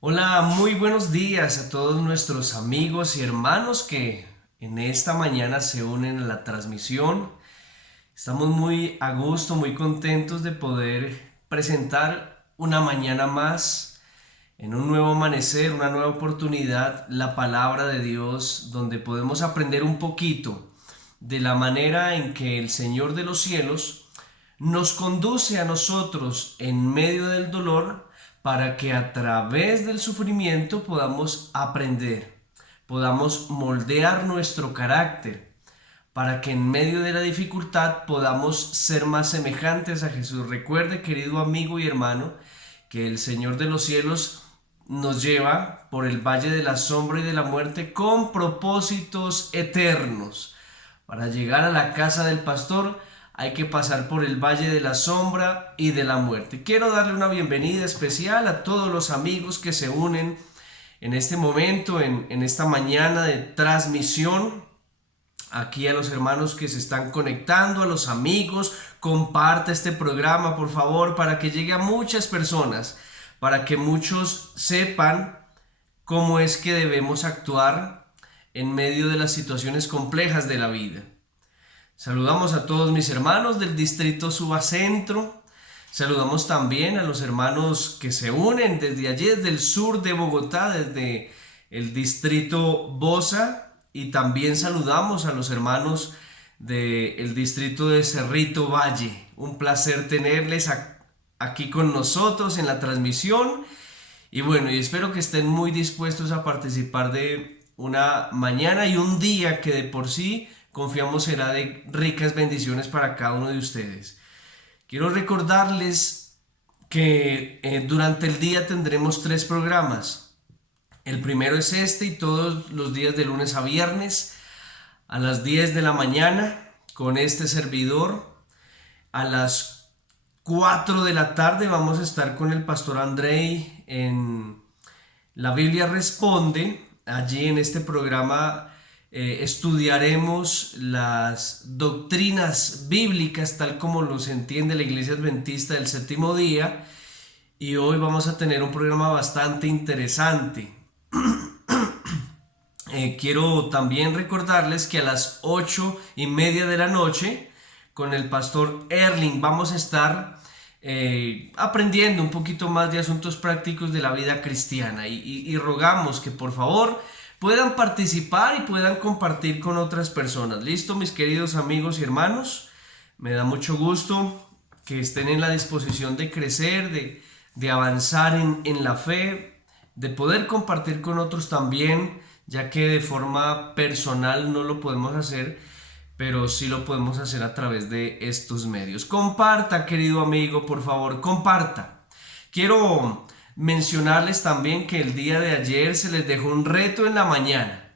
Hola, muy buenos días a todos nuestros amigos y hermanos que en esta mañana se unen a la transmisión. Estamos muy a gusto, muy contentos de poder presentar una mañana más en un nuevo amanecer, una nueva oportunidad, la palabra de Dios, donde podemos aprender un poquito de la manera en que el Señor de los cielos nos conduce a nosotros en medio del dolor para que a través del sufrimiento podamos aprender, podamos moldear nuestro carácter, para que en medio de la dificultad podamos ser más semejantes a Jesús. Recuerde, querido amigo y hermano, que el Señor de los cielos nos lleva por el valle de la sombra y de la muerte con propósitos eternos. Para llegar a la casa del pastor hay que pasar por el valle de la sombra y de la muerte. Quiero darle una bienvenida especial a todos los amigos que se unen en este momento, en esta mañana de transmisión. Aquí a los hermanos que se están conectando, a los amigos, comparte este programa por favor para que llegue a muchas personas, para que muchos sepan cómo es que debemos actuar en medio de las situaciones complejas de la vida. Saludamos a todos mis hermanos del distrito Subacentro. Saludamos también a los hermanos que se unen desde allí, desde el sur de Bogotá, desde el distrito Bosa. Y también saludamos a los hermanos del distrito de Cerrito Valle. Un placer tenerles aquí con nosotros en la transmisión. Y bueno, y espero que estén muy dispuestos a participar de una mañana y un día que de por sí confiamos será de ricas bendiciones para cada uno de ustedes. Quiero recordarles que durante el día tendremos tres programas. El primero es este y todos los días de lunes a viernes a las 10 de la mañana con este servidor. A las 4 de la tarde vamos a estar con el pastor Andrei en La Biblia Responde. Allí en este programa estudiaremos las doctrinas bíblicas tal como los entiende la Iglesia Adventista del Séptimo Día. Y hoy vamos a tener un programa bastante interesante. Quiero también recordarles que a las 8:30 de la noche con el pastor Erling vamos a estar aprendiendo un poquito más de asuntos prácticos de la vida cristiana y rogamos que por favor puedan participar y puedan compartir con otras personas. ¿Listo, mis queridos amigos y hermanos? Me da mucho gusto que estén en la disposición de crecer, de avanzar en la fe, de poder compartir con otros también, ya que de forma personal no lo podemos hacer, pero sí lo podemos hacer a través de estos medios. Comparta, querido amigo, por favor, comparta. Quiero mencionarles también que el día de ayer se les dejó un reto en la mañana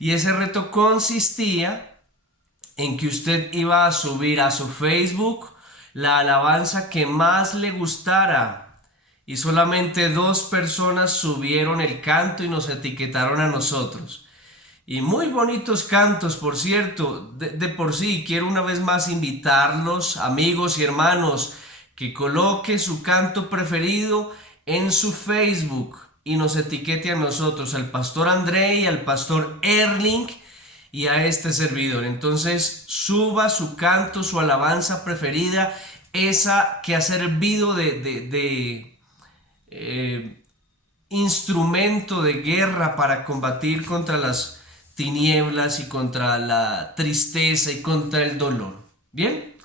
y ese reto consistía en que usted iba a subir a su Facebook la alabanza que más le gustara y solamente dos personas subieron el canto y nos etiquetaron a nosotros. Y muy bonitos cantos, por cierto, de por sí. Quiero una vez más invitarlos, amigos y hermanos, que coloque su canto preferido en su Facebook y nos etiquete a nosotros, al pastor Andrei, al pastor Erling y a este servidor. Entonces suba su canto, su alabanza preferida, esa que ha servido de instrumento de guerra para combatir contra las tinieblas y contra la tristeza y contra el dolor. Bien,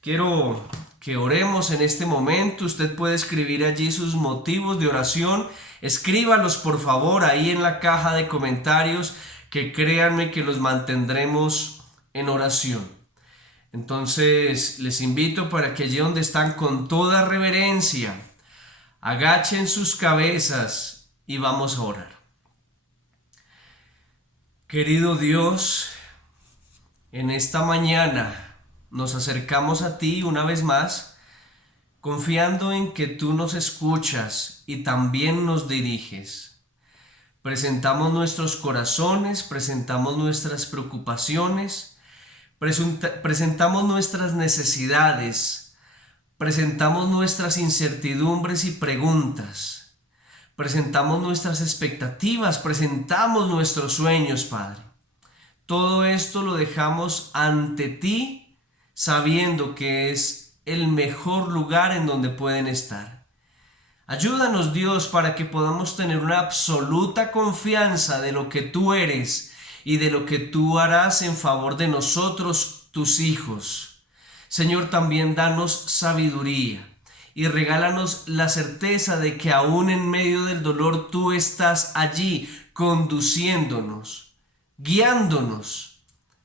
quiero que oremos en este momento. Usted puede escribir allí sus motivos de oración. Escríbalos por favor ahí en la caja de comentarios, que créanme que los mantendremos en oración. Entonces les invito para que allí donde están, con toda reverencia, agachen sus cabezas y vamos a orar. Querido Dios, en esta mañana nos acercamos a ti una vez más, confiando en que tú nos escuchas y también nos diriges. Presentamos nuestros corazones, presentamos nuestras preocupaciones, presentamos nuestras necesidades, presentamos nuestras incertidumbres y preguntas. presentamos nuestras expectativas, presentamos nuestros sueños, Padre. Todo esto lo dejamos ante ti, sabiendo que es el mejor lugar en donde pueden estar. Ayúdanos, Dios, para que podamos tener una absoluta confianza de lo que tú eres y de lo que tú harás en favor de nosotros, tus hijos. Señor, también danos sabiduría y regálanos la certeza de que aún en medio del dolor tú estás allí conduciéndonos, guiándonos,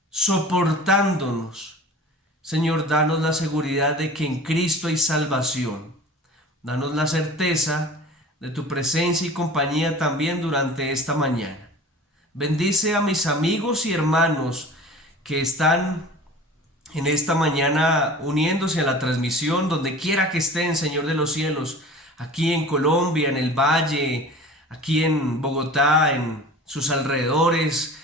soportándonos. Señor, danos la seguridad de que en Cristo hay salvación. Danos la certeza de tu presencia y compañía también durante esta mañana. Bendice a mis amigos y hermanos que están en esta mañana uniéndose a la transmisión, donde quiera que estén, Señor de los cielos, aquí en Colombia, en el Valle, aquí en Bogotá, en sus alrededores,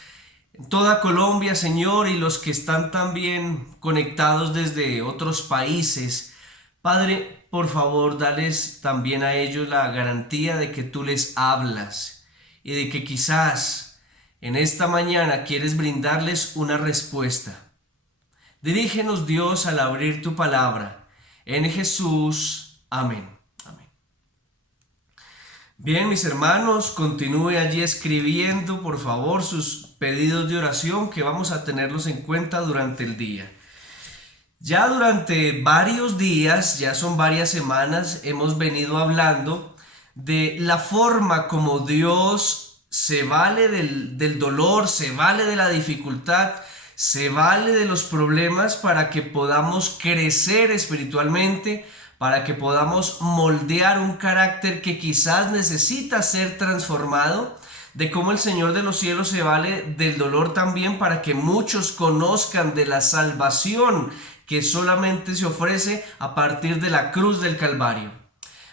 en toda Colombia, Señor, y los que están también conectados desde otros países. Padre, por favor, dales también a ellos la garantía de que tú les hablas y de que quizás en esta mañana quieres brindarles una respuesta. Dirígenos, Dios, al abrir tu palabra. En Jesús. Amén. Amén. Bien, mis hermanos, continúe allí escribiendo, por favor, sus pedidos de oración, que vamos a tenerlos en cuenta durante el día. Ya durante varios días, ya son varias semanas, hemos venido hablando de la forma como Dios se vale del dolor, se vale de la dificultad, se vale de los problemas para que podamos crecer espiritualmente, para que podamos moldear un carácter que quizás necesita ser transformado, de cómo el Señor de los cielos se vale del dolor también para que muchos conozcan de la salvación que solamente se ofrece a partir de la cruz del Calvario.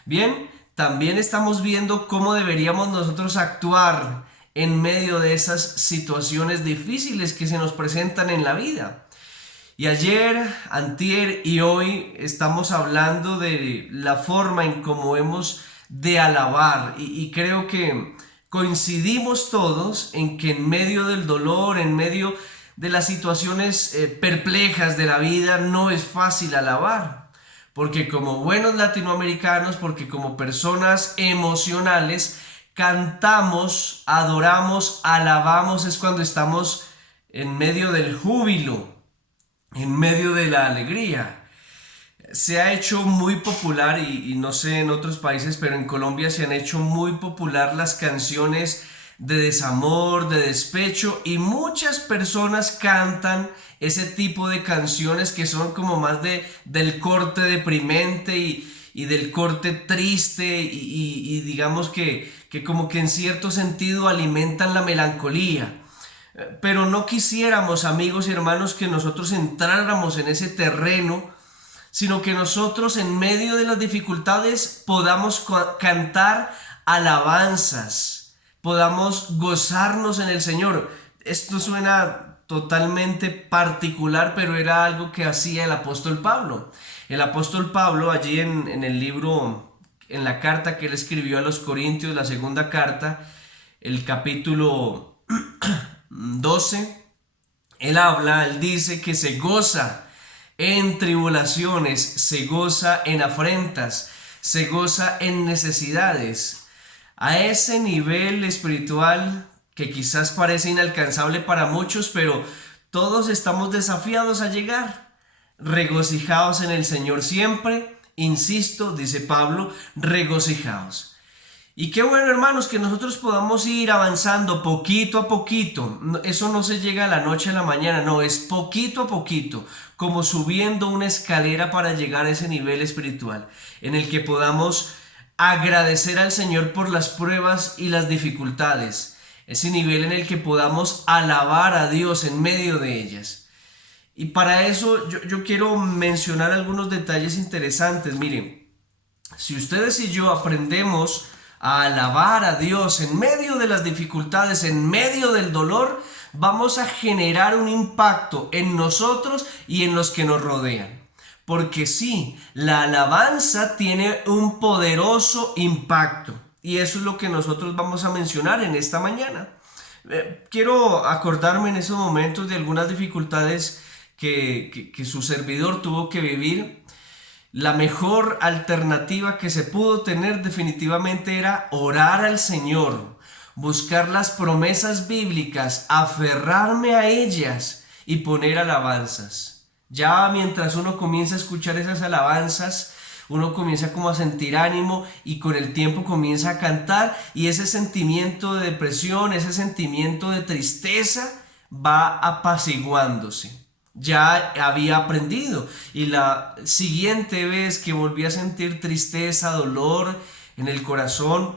Bien, también estamos viendo cómo deberíamos nosotros actuar en medio de esas situaciones difíciles que se nos presentan en la vida. Y ayer, antier y hoy estamos hablando de la forma en cómo hemos de alabar y creo que coincidimos todos en que en medio del dolor, en medio de las situaciones perplejas de la vida, no es fácil alabar. Porque como buenos latinoamericanos, porque como personas emocionales, cantamos, adoramos, alabamos, es cuando estamos en medio del júbilo, en medio de la alegría. Se ha hecho muy popular, y no sé en otros países, pero en Colombia se han hecho muy popular las canciones de desamor, de despecho, y muchas personas cantan ese tipo de canciones que son como más del corte deprimente y del corte triste y digamos que como que en cierto sentido alimentan la melancolía. Pero no quisiéramos, amigos y hermanos, que nosotros entráramos en ese terreno, sino que nosotros en medio de las dificultades podamos cantar alabanzas, podamos gozarnos en el Señor. Esto suena totalmente particular, pero era algo que hacía el apóstol Pablo. El apóstol Pablo allí en el libro, en la carta que él escribió a los Corintios, la segunda carta, el capítulo 12, él dice que se goza en tribulaciones, se goza en afrentas, se goza en necesidades. A ese nivel espiritual que quizás parece inalcanzable para muchos, pero todos estamos desafiados a llegar. Regocijaos en el Señor siempre, insisto, dice Pablo, regocijaos. Y qué bueno, hermanos, que nosotros podamos ir avanzando poquito a poquito. Eso no se llega a la noche a la mañana, no, es poquito a poquito, como subiendo una escalera para llegar a ese nivel espiritual, en el que podamos agradecer al Señor por las pruebas y las dificultades, ese nivel en el que podamos alabar a Dios en medio de ellas. Y para eso yo quiero mencionar algunos detalles interesantes. Miren, si ustedes y yo aprendemos a alabar a Dios en medio de las dificultades, en medio del dolor, vamos a generar un impacto en nosotros y en los que nos rodean. Porque sí, la alabanza tiene un poderoso impacto. Y eso es lo que nosotros vamos a mencionar en esta mañana. Quiero acordarme en esos momentos de algunas dificultades que su servidor tuvo que vivir. La mejor alternativa que se pudo tener definitivamente era orar al Señor, buscar las promesas bíblicas, aferrarme a ellas y poner alabanzas. Ya mientras uno comienza a escuchar esas alabanzas, uno comienza como a sentir ánimo y con el tiempo comienza a cantar, y ese sentimiento de depresión, ese sentimiento de tristeza va apaciguándose. Ya había aprendido, y la siguiente vez que volví a sentir tristeza, dolor en el corazón,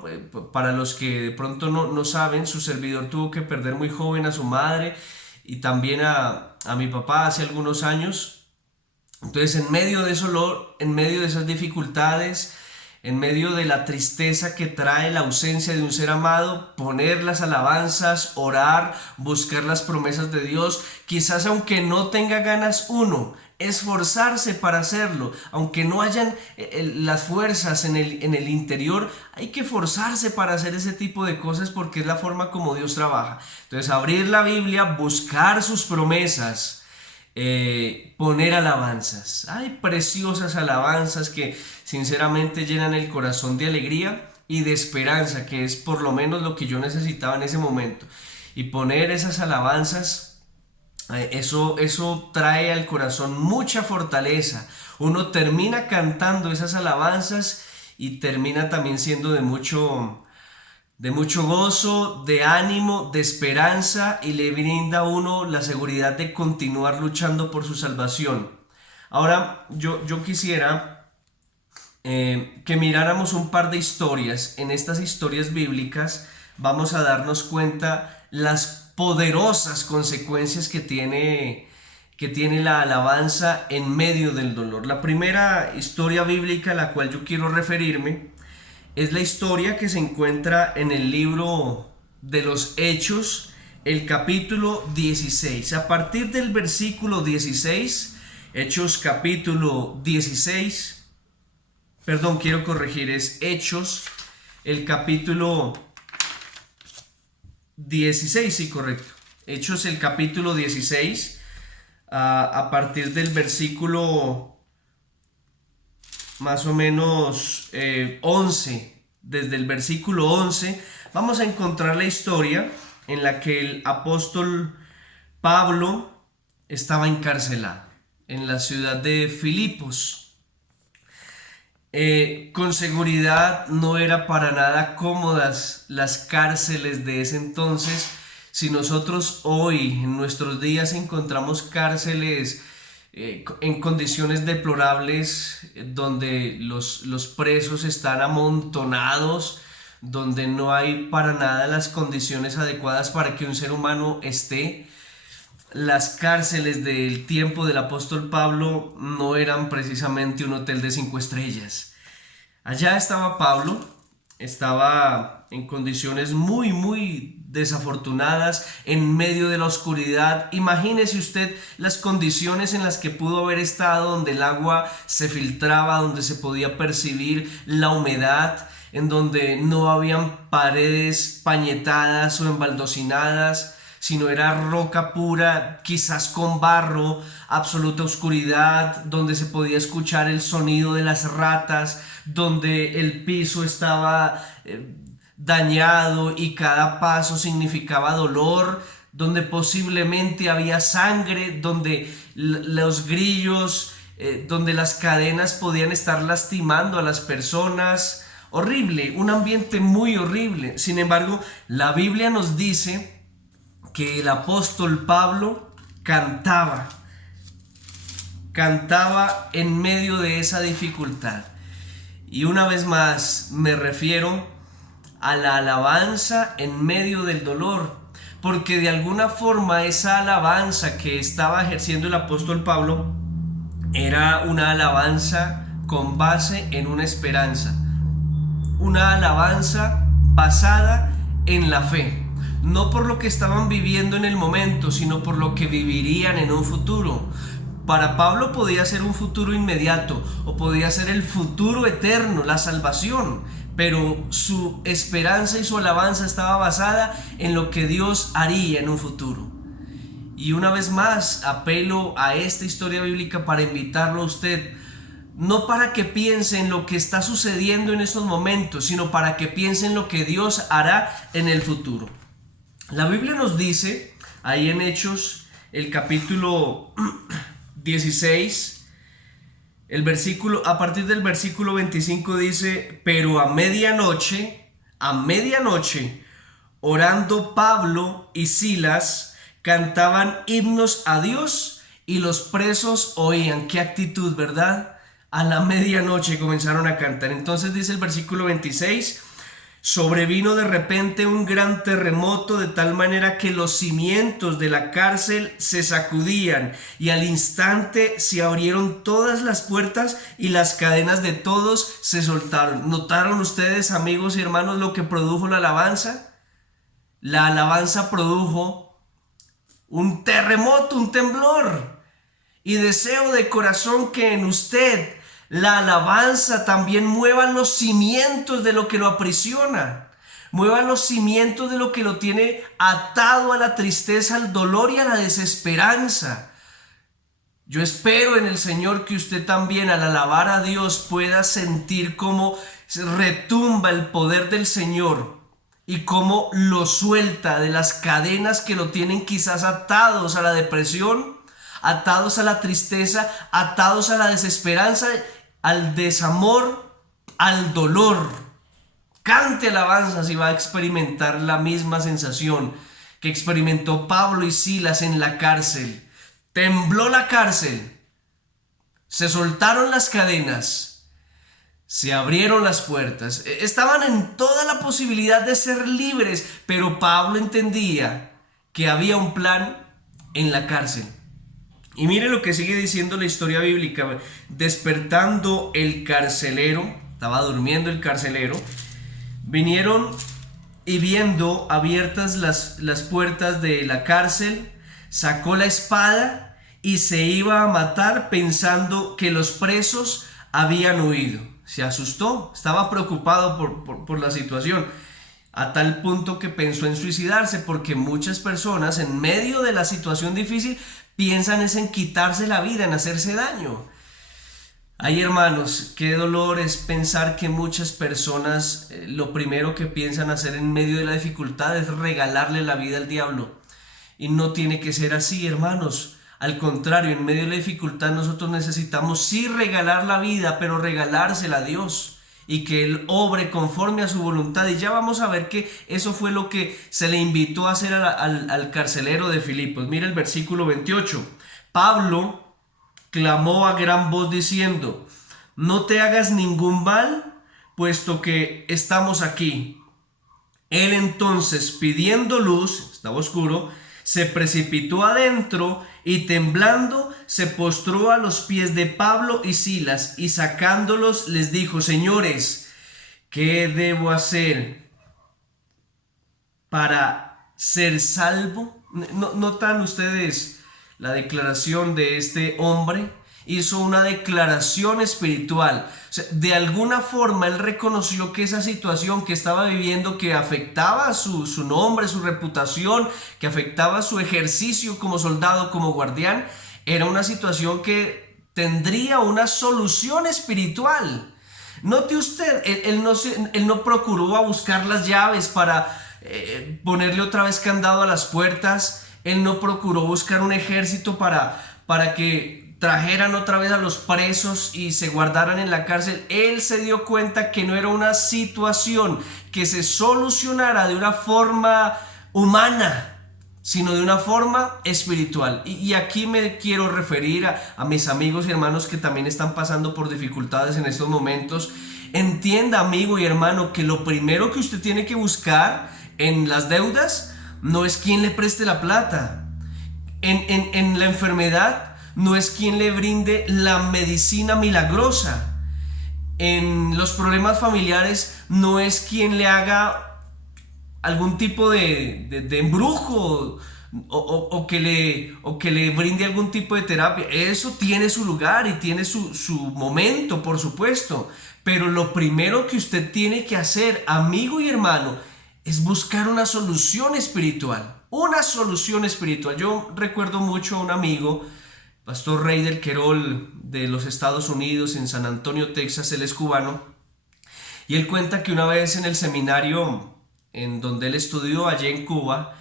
para los que de pronto no saben, su servidor tuvo que perder muy joven a su madre y también a mi papá hace algunos años. Entonces, en medio de ese dolor, en medio de esas dificultades, en medio de la tristeza que trae la ausencia de un ser amado, poner las alabanzas, orar, buscar las promesas de Dios, quizás aunque no tenga ganas uno, esforzarse para hacerlo, aunque no hayan las fuerzas en el interior, hay que esforzarse para hacer ese tipo de cosas porque es la forma como Dios trabaja. Entonces, abrir la Biblia, buscar sus promesas, poner alabanzas. Hay preciosas alabanzas que sinceramente llenan el corazón de alegría y de esperanza, que es por lo menos lo que yo necesitaba en ese momento. Y poner esas alabanzas, eso trae al corazón mucha fortaleza. Uno termina cantando esas alabanzas y termina también siendo de mucho gozo, de ánimo, de esperanza, y le brinda a uno la seguridad de continuar luchando por su salvación. Ahora, yo quisiera que miráramos un par de historias. En estas historias bíblicas vamos a darnos cuenta las poderosas consecuencias que tiene la alabanza en medio del dolor. La primera historia bíblica a la cual yo quiero referirme es la historia que se encuentra en el libro de los Hechos, el capítulo 16. A partir del versículo 16, Hechos capítulo 16, perdón, quiero corregir, es Hechos, el capítulo 16, sí, correcto. Hechos, el capítulo 16, a partir del versículo más o menos 11, desde el versículo 11, vamos a encontrar la historia en la que el apóstol Pablo estaba encarcelado en la ciudad de Filipos. Con seguridad no era para nada cómodas las cárceles de ese entonces. Si nosotros hoy, en nuestros días, encontramos cárceles en condiciones deplorables, donde los presos están amontonados, donde no hay para nada las condiciones adecuadas para que un ser humano esté. Las cárceles del tiempo del apóstol Pablo no eran precisamente un hotel de 5 estrellas. Allá estaba Pablo, estaba en condiciones muy desafortunadas, en medio de la oscuridad. Imagínese usted las condiciones en las que pudo haber estado, donde el agua se filtraba, donde se podía percibir la humedad, en donde no habían paredes pañetadas o embaldosinadas, sino era roca pura, quizás con barro, absoluta oscuridad, donde se podía escuchar el sonido de las ratas, donde el piso estaba dañado y cada paso significaba dolor, donde posiblemente había sangre, donde los grillos, donde las cadenas podían estar lastimando a las personas. Horrible, un ambiente muy horrible. Sin embargo, la Biblia nos dice que el apóstol Pablo cantaba en medio de esa dificultad. Y una vez más me refiero a la alabanza en medio del dolor, porque de alguna forma esa alabanza que estaba ejerciendo el apóstol Pablo era una alabanza con base en una esperanza, una alabanza basada en la fe. No por lo que estaban viviendo en el momento, sino por lo que vivirían en un futuro. Para Pablo podía ser un futuro inmediato o podía ser el futuro eterno, la salvación. pero su esperanza y su alabanza estaba basada en lo que Dios haría en un futuro. Y una vez más apelo a esta historia bíblica para invitarlo a usted, no para que piense en lo que está sucediendo en estos momentos, sino para que piense en lo que Dios hará en el futuro. La Biblia nos dice, ahí en Hechos, el capítulo 16, el versículo, a partir del versículo 25 dice: pero a medianoche, orando Pablo y Silas, cantaban himnos a Dios y los presos oían. Qué actitud, ¿verdad? A la medianoche comenzaron a cantar. Entonces dice el versículo 26: sobrevino de repente un gran terremoto, de tal manera que los cimientos de la cárcel se sacudían, y al instante se abrieron todas las puertas y las cadenas de todos se soltaron. ¿Notaron ustedes, amigos y hermanos, lo que produjo la alabanza? La alabanza produjo un terremoto, un temblor. Y deseo de corazón que en usted la alabanza también mueva los cimientos de lo que lo aprisiona, mueva los cimientos de lo que lo tiene atado a la tristeza, al dolor y a la desesperanza. Yo espero en el Señor que usted también, al alabar a Dios, pueda sentir cómo retumba el poder del Señor y cómo lo suelta de las cadenas que lo tienen quizás atados a la depresión, atados a la tristeza, atados a la desesperanza, al desamor, al dolor. Cante alabanzas y va a experimentar la misma sensación que experimentó Pablo y Silas en la cárcel. Tembló la cárcel, se soltaron las cadenas, se abrieron las puertas. Estaban en toda la posibilidad de ser libres, pero Pablo entendía que había un plan en la cárcel. Y mire lo que sigue diciendo la historia bíblica. Despertando el carcelero, estaba durmiendo el carcelero, vinieron y viendo abiertas las puertas de la cárcel, sacó la espada y se iba a matar pensando que los presos habían huido. Se asustó, estaba preocupado por la situación, a tal punto que pensó en suicidarse, porque muchas personas en medio de la situación difícil piensan es en quitarse la vida, en hacerse daño. Ay, hermanos, qué dolor es pensar que muchas personas lo primero que piensan hacer en medio de la dificultad es regalarle la vida al diablo. Y no tiene que ser así, hermanos. Al contrario, en medio de la dificultad nosotros necesitamos sí regalar la vida, pero regalársela a Dios y que Él obre conforme a su voluntad. Y ya vamos a ver que eso fue lo que se le invitó a hacer al carcelero de Filipos. Mira el versículo 28. Pablo clamó a gran voz diciendo: no te hagas ningún mal, puesto que estamos aquí. Él entonces, pidiendo luz, estaba oscuro, se precipitó adentro y temblando se postró a los pies de Pablo y Silas, y sacándolos les dijo: señores, ¿qué debo hacer para ser salvo? ¿Notan ustedes la declaración de este hombre? Hizo una declaración espiritual. O sea, de alguna forma él reconoció que esa situación que estaba viviendo, que afectaba su nombre, su reputación, que afectaba su ejercicio como soldado, como guardián, era una situación que tendría una solución espiritual. Note usted, él no procuró a buscar las llaves para ponerle otra vez candado a las puertas. Él no procuró buscar un ejército para que trajeran otra vez a los presos y se guardaran en la cárcel. Él se dio cuenta que no era una situación que se solucionara de una forma humana, sino de una forma espiritual. Y aquí me quiero referir a mis amigos y hermanos que también están pasando por dificultades en estos momentos. Entienda, amigo y hermano, que lo primero que usted tiene que buscar en las deudas no es quien le preste la plata. En la enfermedad no es quien le brinde la medicina milagrosa. En los problemas familiares no es quien le haga algún tipo de embrujo. o que le brinde algún tipo de terapia. Eso tiene su lugar y tiene su momento, por supuesto. Pero lo primero que usted tiene que hacer, amigo y hermano, es buscar una solución espiritual. Una solución espiritual. Yo recuerdo mucho a un amigo, Pastor Rey del Querol de los Estados Unidos, en San Antonio, Texas. Él es cubano. Y él cuenta que una vez en el seminario en donde él estudió allá en Cuba,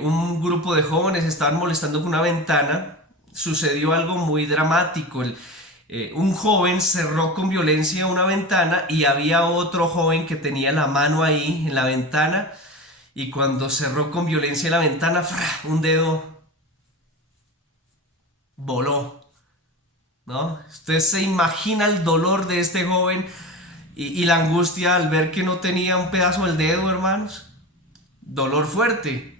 un grupo de jóvenes estaban molestando con una ventana. Sucedió algo muy dramático. Un joven cerró con violencia una ventana y había otro joven que tenía la mano ahí en la ventana, y cuando cerró con violencia la ventana, ¡fra!, un dedo voló, ¿no? Usted se imagina el dolor de este joven y la angustia al ver que no tenía un pedazo del dedo, hermanos. Dolor fuerte.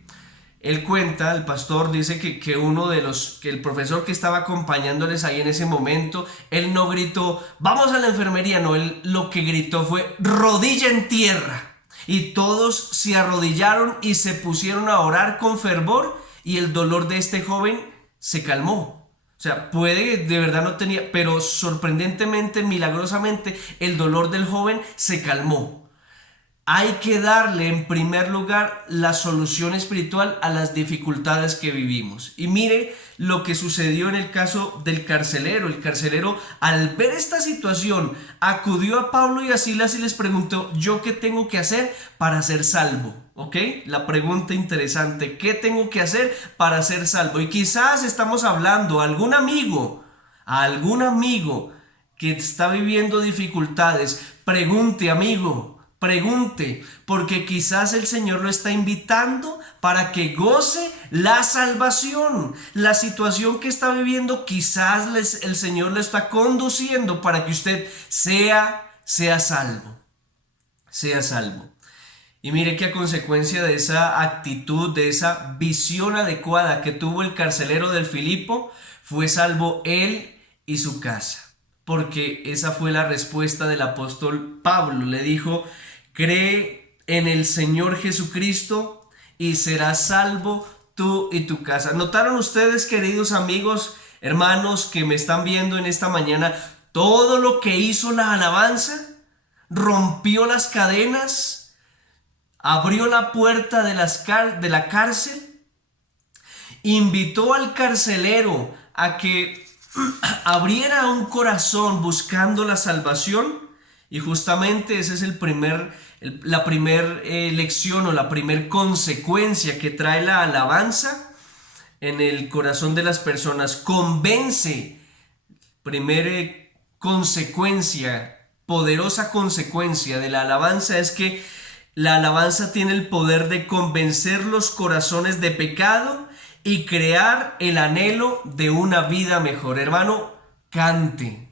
Él cuenta, el pastor dice que uno de los, que el profesor que estaba acompañándoles ahí en ese momento, él no gritó, vamos a la enfermería, no, él lo que gritó fue, rodilla en tierra. Y todos se arrodillaron y se pusieron a orar con fervor, y el dolor de este joven se calmó. O sea, puede, de verdad no tenía, pero sorprendentemente, milagrosamente, el dolor del joven se calmó. Hay que darle en primer lugar la solución espiritual a las dificultades que vivimos. Y mire lo que sucedió en el caso del carcelero. El carcelero, al ver esta situación, acudió a Pablo y a Silas y les preguntó, ¿yo qué tengo que hacer para ser salvo? ¿Ok? La pregunta interesante, ¿qué tengo que hacer para ser salvo? Y quizás estamos hablando a algún amigo que está viviendo dificultades. Pregunte, amigo. Pregunte, porque quizás el Señor lo está invitando para que goce la salvación. La situación que está viviendo, quizás el Señor le está conduciendo para que usted sea salvo. Sea salvo. Y mire que a consecuencia de esa actitud, de esa visión adecuada que tuvo el carcelero del Filipo, fue salvo él y su casa. Porque esa fue la respuesta del apóstol Pablo. Le dijo, cree en el Señor Jesucristo y serás salvo tú y tu casa. ¿Notaron ustedes, queridos amigos, hermanos que me están viendo en esta mañana, todo lo que hizo la alabanza? Rompió las cadenas, abrió la puerta de la cárcel, invitó al carcelero a que abriera un corazón buscando la salvación. Y justamente esa es la primer lección o la primer consecuencia que trae la alabanza en el corazón de las personas. Convence, primera consecuencia, poderosa consecuencia de la alabanza es que la alabanza tiene el poder de convencer los corazones de pecado y crear el anhelo de una vida mejor. Hermano, cante,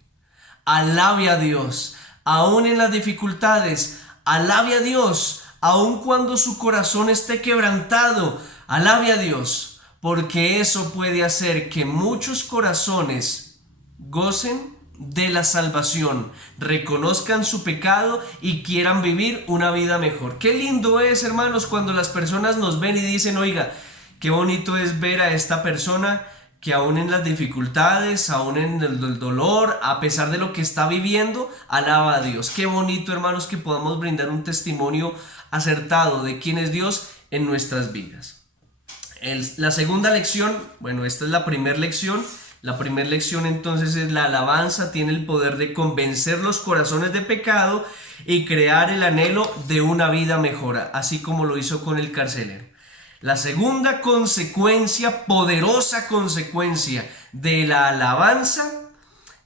alabe a Dios. Aún en las dificultades, alabe a Dios. Aún cuando su corazón esté quebrantado, alabe a Dios. Porque eso puede hacer que muchos corazones gocen de la salvación, reconozcan su pecado y quieran vivir una vida mejor. Qué lindo es, hermanos, cuando las personas nos ven y dicen, oiga, qué bonito es ver a esta persona que aún en las dificultades, aún en el dolor, a pesar de lo que está viviendo, alaba a Dios. Qué bonito, hermanos, que podamos brindar un testimonio acertado de quién es Dios en nuestras vidas. La segunda lección, bueno, esta es la primera lección. La primera lección entonces es la alabanza tiene el poder de convencer los corazones de pecado y crear el anhelo de una vida mejor, así como lo hizo con el carcelero. La segunda consecuencia, poderosa consecuencia de la alabanza,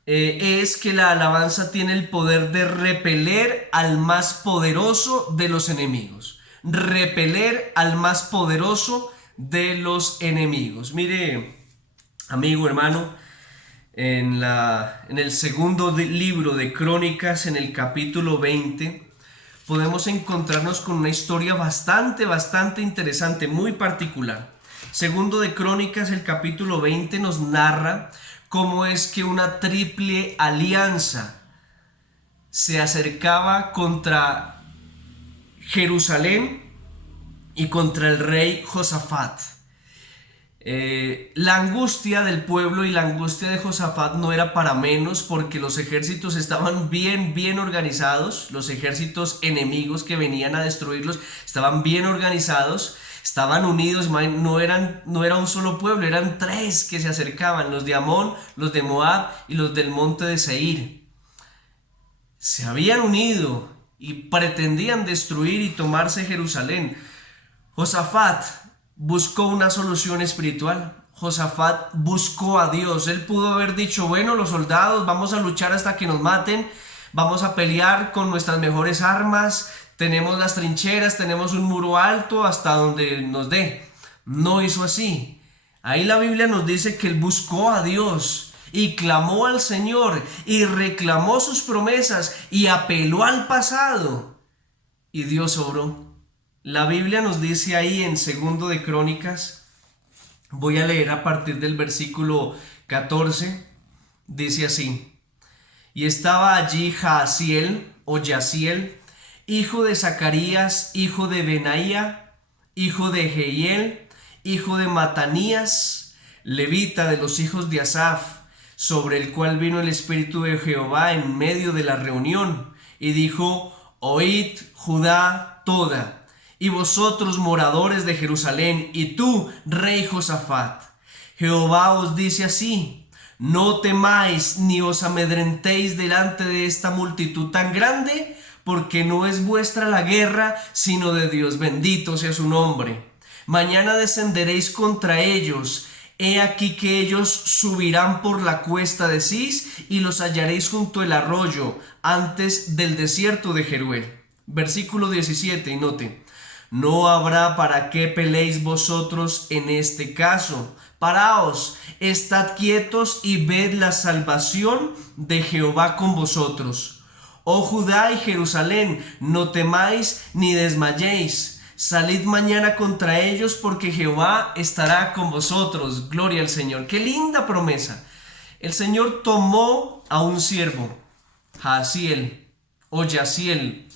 es que la alabanza tiene el poder de repeler al más poderoso de los enemigos. Repeler al más poderoso de los enemigos. Mire, amigo, hermano, en el segundo libro de Crónicas, en el capítulo 20, podemos encontrarnos con una historia bastante interesante, muy particular. Segundo de Crónicas, el capítulo 20 nos narra cómo es que una triple alianza se acercaba contra Jerusalén y contra el rey Josafat. La angustia del pueblo y la angustia de Josafat no era para menos, porque los ejércitos estaban bien organizados. Los ejércitos enemigos que venían a destruirlos estaban bien organizados, estaban unidos. No era un solo pueblo, eran tres que se acercaban: los de Amón, los de Moab y los del monte de Seir. Se habían unido y pretendían destruir y tomarse Jerusalén. Josafat buscó una solución espiritual. Josafat buscó a Dios. Él pudo haber dicho: bueno, los soldados, vamos a luchar hasta que nos maten, vamos a pelear con nuestras mejores armas, tenemos las trincheras, tenemos un muro alto hasta donde nos dé. No hizo así. Ahí la Biblia nos dice que él buscó a Dios y clamó al Señor y reclamó sus promesas y apeló al pasado, y Dios obró. La Biblia nos dice ahí en Segundo de Crónicas, voy a leer a partir del versículo 14, dice así: y estaba allí Jaasiel o Yaziel, hijo de Zacarías, hijo de Benaía, hijo de Jehiel, hijo de Matanías, levita de los hijos de Asaf, sobre el cual vino el Espíritu de Jehová en medio de la reunión, y dijo: oíd, Judá toda, y vosotros moradores de Jerusalén, y tú, rey Josafat, Jehová os dice así: no temáis ni os amedrentéis delante de esta multitud tan grande, porque no es vuestra la guerra, sino de Dios. Bendito sea su nombre. Mañana descenderéis contra ellos. He aquí que ellos subirán por la cuesta de Cis, y los hallaréis junto al arroyo, antes del desierto de Jeruel. Versículo 17, y note: no habrá para qué peleéis vosotros en este caso. Paraos, estad quietos y ved la salvación de Jehová con vosotros. Oh Judá y Jerusalén, no temáis ni desmayéis. Salid mañana contra ellos, porque Jehová estará con vosotros. Gloria al Señor. Qué linda promesa. El Señor tomó a un siervo, Jaasiel o Yaziel.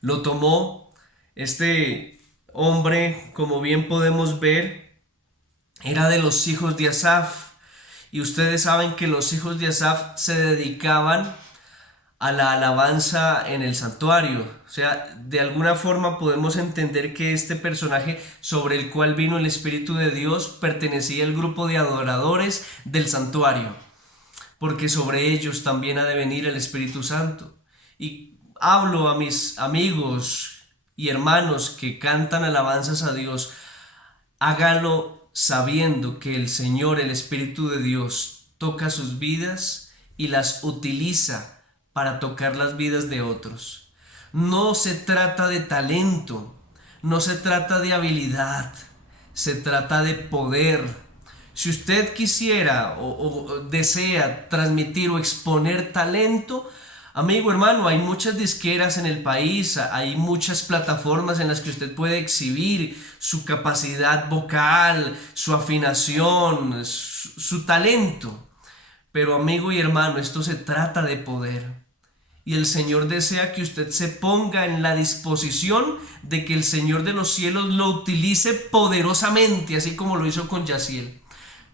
Lo tomó. Este hombre, como bien podemos ver, era de los hijos de Asaf. Y ustedes saben que los hijos de Asaf se dedicaban a la alabanza en el santuario. O sea, de alguna forma podemos entender que este personaje sobre el cual vino el Espíritu de Dios pertenecía al grupo de adoradores del santuario, porque sobre ellos también ha de venir el Espíritu Santo. Y hablo a mis amigos y hermanos que cantan alabanzas a Dios: hágalo sabiendo que el Señor, el Espíritu de Dios, toca sus vidas y las utiliza para tocar las vidas de otros. No se trata de talento, no se trata de habilidad, se trata de poder. Si usted quisiera o desea transmitir o exponer talento, amigo, hermano, hay muchas disqueras en el país, hay muchas plataformas en las que usted puede exhibir su capacidad vocal, su afinación, su talento. Pero, amigo y hermano, esto se trata de poder. Y el Señor desea que usted se ponga en la disposición de que el Señor de los cielos lo utilice poderosamente, así como lo hizo con Yaziel.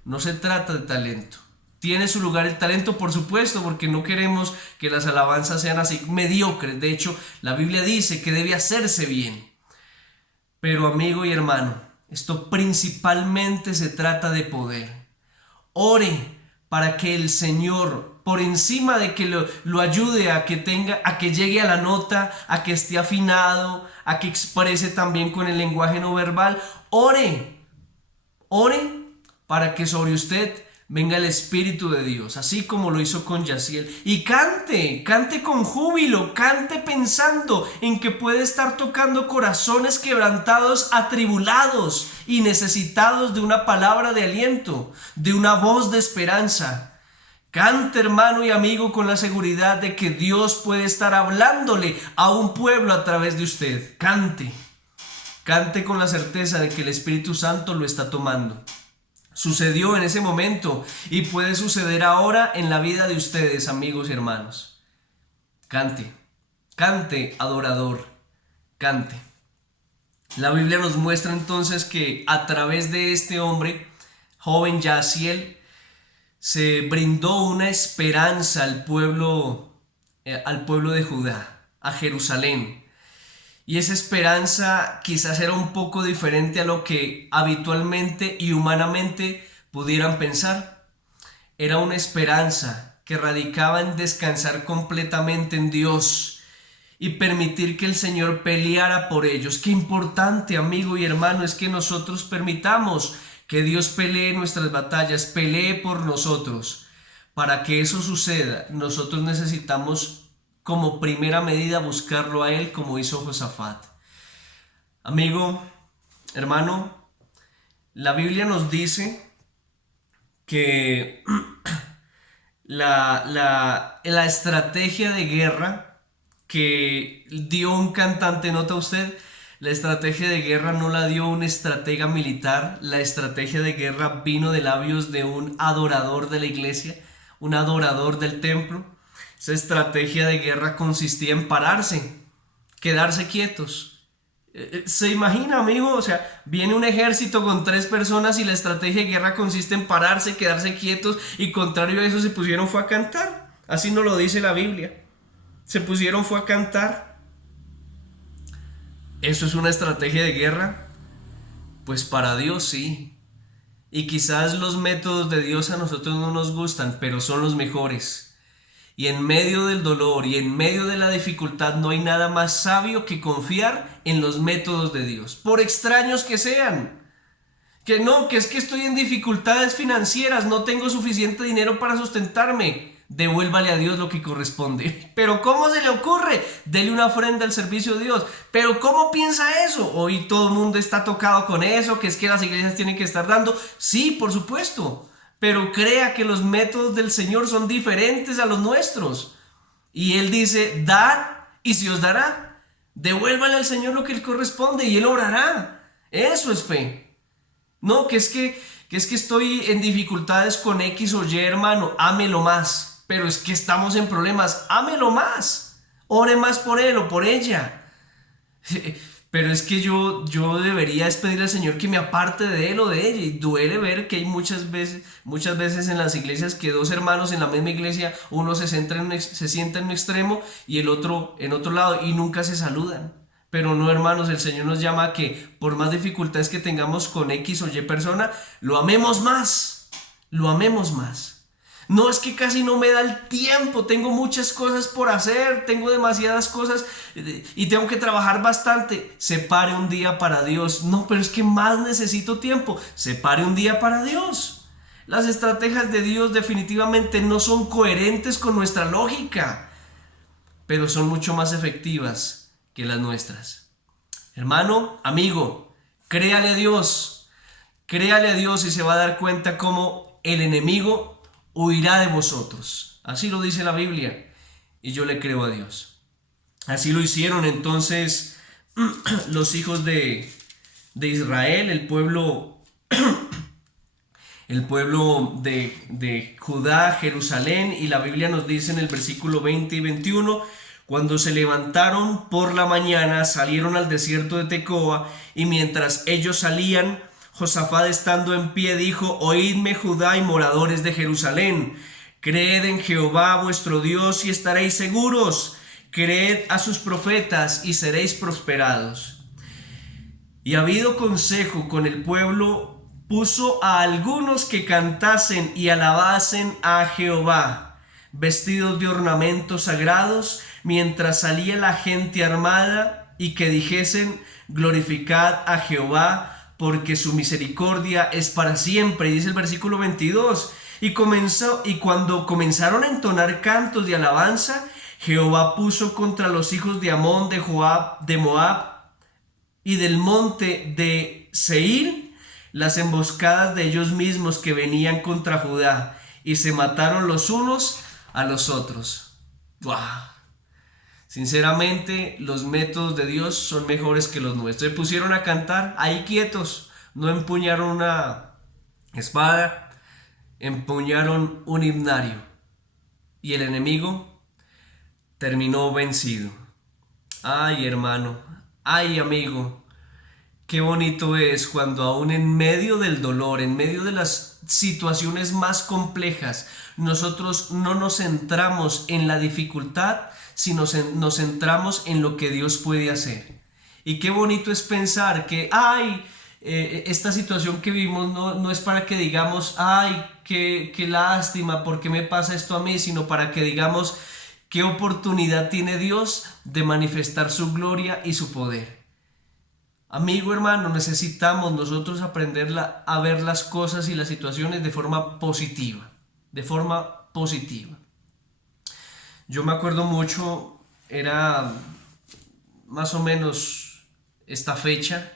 No se trata de talento. Tiene su lugar el talento, por supuesto, porque no queremos que las alabanzas sean así mediocres. De hecho, la Biblia dice que debe hacerse bien. Pero, amigo y hermano, esto principalmente se trata de poder. Ore para que el Señor, por encima de que lo ayude a que llegue a la nota, a que esté afinado, a que exprese también con el lenguaje no verbal, ore para que sobre usted venga el Espíritu de Dios, así como lo hizo con Yaziel. Y cante con júbilo, cante pensando en que puede estar tocando corazones quebrantados, atribulados y necesitados de una palabra de aliento, de una voz de esperanza. Cante, hermano y amigo, con la seguridad de que Dios puede estar hablándole a un pueblo a través de usted. Cante con la certeza de que el Espíritu Santo lo está tomando. Sucedió en ese momento y puede suceder ahora en la vida de ustedes, amigos y hermanos. Cante, adorador, cante. La Biblia nos muestra entonces que a través de este hombre, joven Yaciel, se brindó una esperanza al pueblo de Judá, a Jerusalén. Y esa esperanza quizás era un poco diferente a lo que habitualmente y humanamente pudieran pensar. Era una esperanza que radicaba en descansar completamente en Dios y permitir que el Señor peleara por ellos. Qué importante, amigo y hermano, es que nosotros permitamos que Dios pelee nuestras batallas, pelee por nosotros. Para que eso suceda, nosotros necesitamos como primera medida buscarlo a Él, como hizo Josafat. Amigo, hermano, la Biblia nos dice que la estrategia de guerra que dio un cantante, ¿nota usted? La estrategia de guerra no la dio un estratega militar, la estrategia de guerra vino de labios de un adorador de la iglesia, un adorador del templo. Esa estrategia de guerra consistía en pararse, quedarse quietos. ¿Se imagina, amigo? O sea, viene un ejército con 3 personas y la estrategia de guerra consiste en pararse, quedarse quietos, y contrario a eso se pusieron fue a cantar. Así nos lo dice la Biblia. Se pusieron fue a cantar. ¿Eso es una estrategia de guerra? Pues para Dios sí. Y quizás los métodos de Dios a nosotros no nos gustan, pero son los mejores. Y en medio del dolor y en medio de la dificultad no hay nada más sabio que confiar en los métodos de Dios, por extraños que sean. Que no, que es que estoy en dificultades financieras, no tengo suficiente dinero para sustentarme. Devuélvale a Dios lo que corresponde. Pero ¿cómo se le ocurre? Dele una ofrenda al servicio de Dios. Pero ¿cómo piensa eso? Hoy todo el mundo está tocado con eso, que es que las iglesias tienen que estar dando. Sí, por supuesto. Pero crea que los métodos del Señor son diferentes a los nuestros. Y Él dice, dad y se os dará. Devuélvale al Señor lo que le corresponde y Él obrará. Eso es fe. No, que es que estoy en dificultades con X o Y, hermano, ámelo más. Pero es que estamos en problemas, ámelo más. Ore más por él o por ella. Pero es que yo debería es pedirle al Señor que me aparte de él o de ella. Y duele ver que hay muchas veces en las iglesias que 2 hermanos en la misma iglesia, uno se sienta en un extremo y el otro en otro lado y nunca se saludan. Pero no, hermanos, el Señor nos llama a que por más dificultades que tengamos con X o Y persona, lo amemos más, lo amemos más. No, es que casi no me da el tiempo, tengo muchas cosas por hacer, tengo demasiadas cosas y tengo que trabajar bastante. Separe un día para Dios. No, pero es que más necesito tiempo. Separe un día para Dios. Las estrategias de Dios definitivamente no son coherentes con nuestra lógica, pero son mucho más efectivas que las nuestras. Hermano, amigo, créale a Dios y se va a dar cuenta cómo el enemigo huirá de vosotros. Así lo dice la Biblia y yo le creo a Dios. Así lo hicieron entonces los hijos de Israel, el pueblo de Judá, Jerusalén, y la Biblia nos dice en el versículo 20 y 21, cuando se levantaron por la mañana, salieron al desierto de Tecoa, y mientras ellos salían, Josafat estando en pie dijo, oídme Judá y moradores de Jerusalén, creed en Jehová vuestro Dios y estaréis seguros, creed a sus profetas y seréis prosperados. Y habido consejo con el pueblo, puso a algunos que cantasen y alabasen a Jehová, vestidos de ornamentos sagrados, mientras salía la gente armada, y que dijesen, glorificad a Jehová, porque su misericordia es para siempre. Y dice el versículo 22, y cuando comenzaron a entonar cantos de alabanza, Jehová puso contra los hijos de Amón, de Moab y del monte de Seir las emboscadas de ellos mismos que venían contra Judá, y se mataron los unos a los otros. ¡Wow! Sinceramente, los métodos de Dios son mejores que los nuestros. Se pusieron a cantar ahí quietos, no empuñaron una espada, empuñaron un himnario, y el enemigo terminó vencido. Ay, hermano, ay, amigo, Qué bonito es cuando aún en medio del dolor, en medio de las situaciones más complejas, nosotros no nos centramos en la dificultad, sino nos centramos en lo que Dios puede hacer. Y qué bonito es pensar que, ay, esta situación que vivimos no es para que digamos, ay, qué lástima, ¿por qué me pasa esto a mí? Sino para que digamos, qué oportunidad tiene Dios de manifestar su gloria y su poder. Amigo, hermano, necesitamos nosotros aprender a ver las cosas y las situaciones de forma positiva, de forma positiva. Yo me acuerdo mucho, era más o menos esta fecha,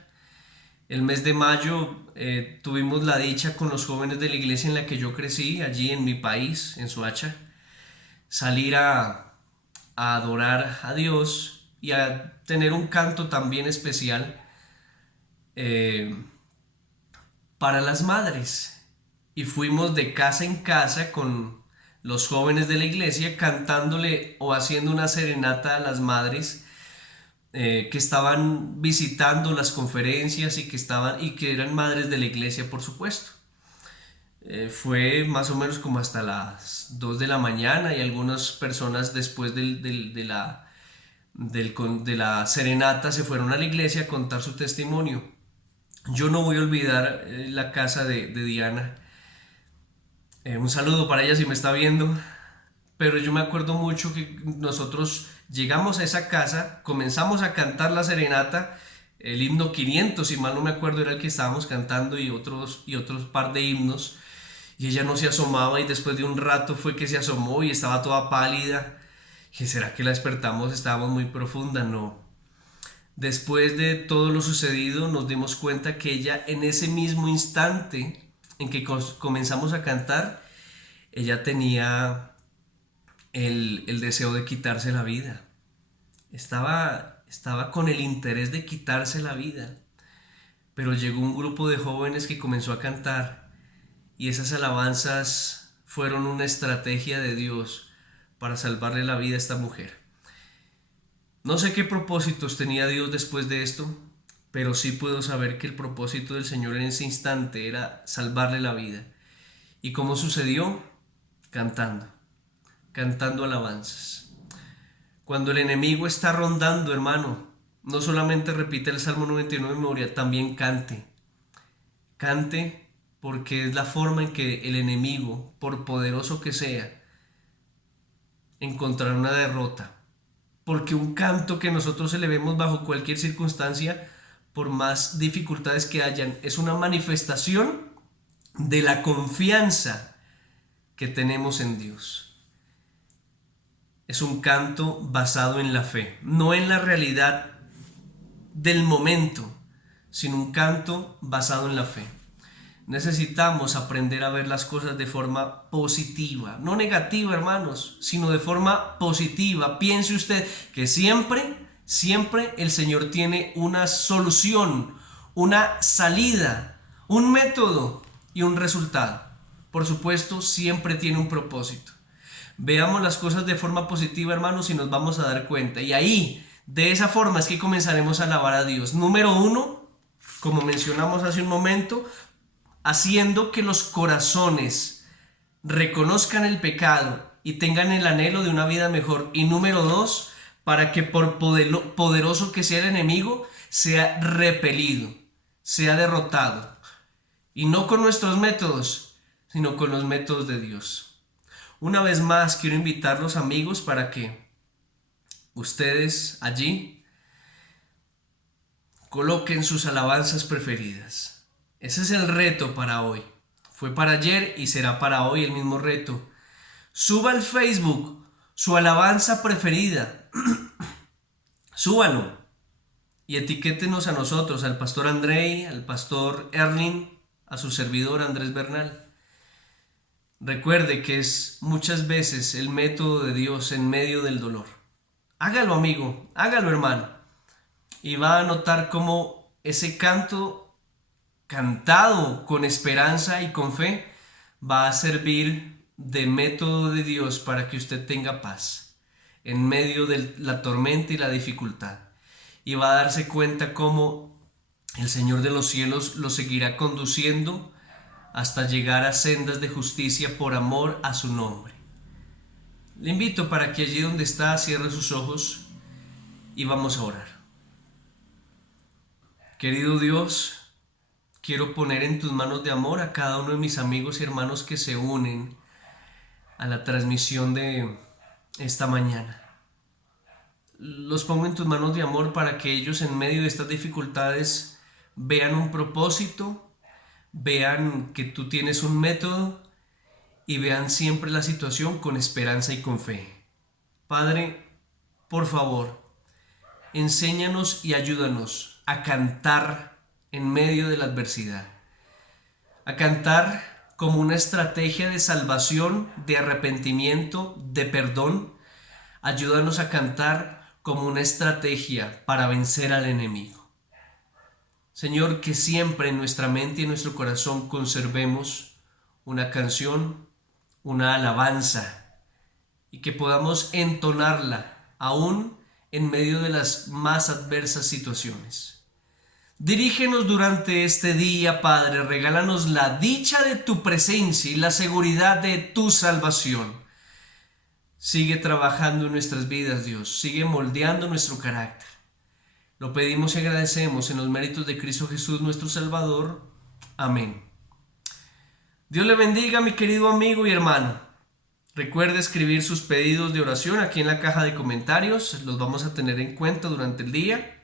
el mes de mayo, tuvimos la dicha con los jóvenes de la iglesia en la que yo crecí, allí en mi país, en Soacha, salir a adorar a Dios y a tener un canto también especial eh, para las madres. Y fuimos de casa en casa con los jóvenes de la iglesia cantándole o haciendo una serenata a las madres que estaban visitando las conferencias y que eran madres de la iglesia, por supuesto. Fue más o menos como hasta las 2 de la mañana y algunas personas después de la serenata se fueron a la iglesia a contar su testimonio. Yo no voy a olvidar la casa de Diana. Un saludo para ella si me está viendo. Pero yo me acuerdo mucho que nosotros llegamos a esa casa, comenzamos a cantar la serenata, el himno 500, si mal no me acuerdo, era el que estábamos cantando y otros par de himnos. Y ella no se asomaba y después de un rato fue que se asomó y estaba toda pálida. ¿Qué será que la despertamos? Estábamos muy profunda, no. Después de todo lo sucedido nos dimos cuenta que ella en ese mismo instante en que comenzamos a cantar, ella tenía el deseo de quitarse la vida. Estaba con el interés de quitarse la vida. Pero llegó un grupo de jóvenes que comenzó a cantar y esas alabanzas fueron una estrategia de Dios para salvarle la vida a esta mujer. No sé qué propósitos tenía Dios después de esto, pero sí puedo saber que el propósito del Señor en ese instante era salvarle la vida. ¿Y cómo sucedió? Cantando, cantando alabanzas. Cuando el enemigo está rondando, hermano, no solamente repite el Salmo 91 de memoria, también cante. Cante porque es la forma en que el enemigo, por poderoso que sea, encontrará una derrota. Porque un canto que nosotros elevemos bajo cualquier circunstancia, por más dificultades que hayan, es una manifestación de la confianza que tenemos en Dios. Es un canto basado en la fe, no en la realidad del momento, sino un canto basado en la fe. Necesitamos aprender a ver las cosas de forma positiva, no negativa, hermanos, sino de forma positiva. Piense usted que siempre el Señor tiene una solución, una salida, un método y un resultado. Por supuesto, siempre tiene un propósito. Veamos las cosas de forma positiva, hermanos, y nos vamos a dar cuenta. Y ahí, de esa forma es que comenzaremos a alabar a Dios. Número uno, como mencionamos hace un momento, haciendo que los corazones reconozcan el pecado y tengan el anhelo de una vida mejor. Y número dos, para que por poderoso que sea el enemigo, sea repelido, sea derrotado. Y no con nuestros métodos, sino con los métodos de Dios. Una vez más, quiero invitarlos, amigos, para que ustedes allí coloquen sus alabanzas preferidas. Ese es el reto para hoy. Fue para ayer y será para hoy el mismo reto. Suba al Facebook su alabanza preferida. Súbalo y etiquétenos a nosotros, al pastor Andrei, al pastor Erling, a su servidor Andrés Bernal. Recuerde que es muchas veces el método de Dios en medio del dolor. Hágalo, amigo, hágalo, hermano. Y va a notar cómo ese canto cantado con esperanza y con fe va a servir de método de Dios para que usted tenga paz en medio de la tormenta y la dificultad. Y va a darse cuenta cómo El Señor de los cielos los seguirá conduciendo hasta llegar a sendas de justicia por amor a su nombre. Le invito para que allí donde está cierre sus ojos y vamos a orar. Querido Dios, quiero poner en tus manos de amor a cada uno de mis amigos y hermanos que se unen a la transmisión de esta mañana. Los pongo en tus manos de amor para que ellos en medio de estas dificultades vean un propósito, vean que tú tienes un método y vean siempre la situación con esperanza y con fe. Padre, por favor, enséñanos y ayúdanos a cantar en medio de la adversidad, a cantar como una estrategia de salvación, de arrepentimiento, de perdón. Ayúdanos a cantar como una estrategia para vencer al enemigo. Señor, que siempre en nuestra mente y en nuestro corazón conservemos una canción, una alabanza, y que podamos entonarla aún en medio de las más adversas situaciones. Dirígenos durante este día, Padre, regálanos la dicha de tu presencia y la seguridad de tu salvación. Sigue trabajando en nuestras vidas, Dios, sigue moldeando nuestro carácter. Lo pedimos y agradecemos en los méritos de Cristo Jesús, nuestro Salvador. Amén. Dios le bendiga, mi querido amigo y hermano. Recuerde escribir sus pedidos de oración aquí en la caja de comentarios. Los vamos a tener en cuenta durante el día.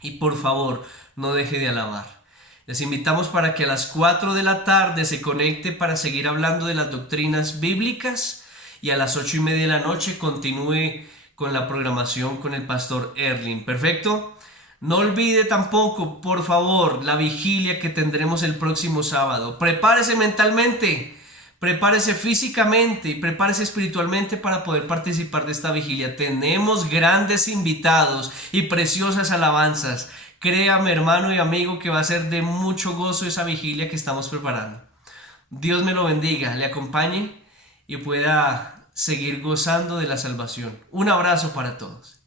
Y por favor, no deje de alabar. Les invitamos para que a las 4 de la tarde se conecte para seguir hablando de las doctrinas bíblicas. Y a las 8:30 de la noche continúe con la programación con el pastor Erling. ¿Perfecto? No olvide tampoco, por favor, la vigilia que tendremos el próximo sábado. Prepárese mentalmente, prepárese físicamente y prepárese espiritualmente para poder participar de esta vigilia. Tenemos grandes invitados y preciosas alabanzas. Créame, hermano y amigo, que va a ser de mucho gozo esa vigilia que estamos preparando. Dios me lo bendiga, le acompañe y pueda seguir gozando de la salvación. Un abrazo para todos.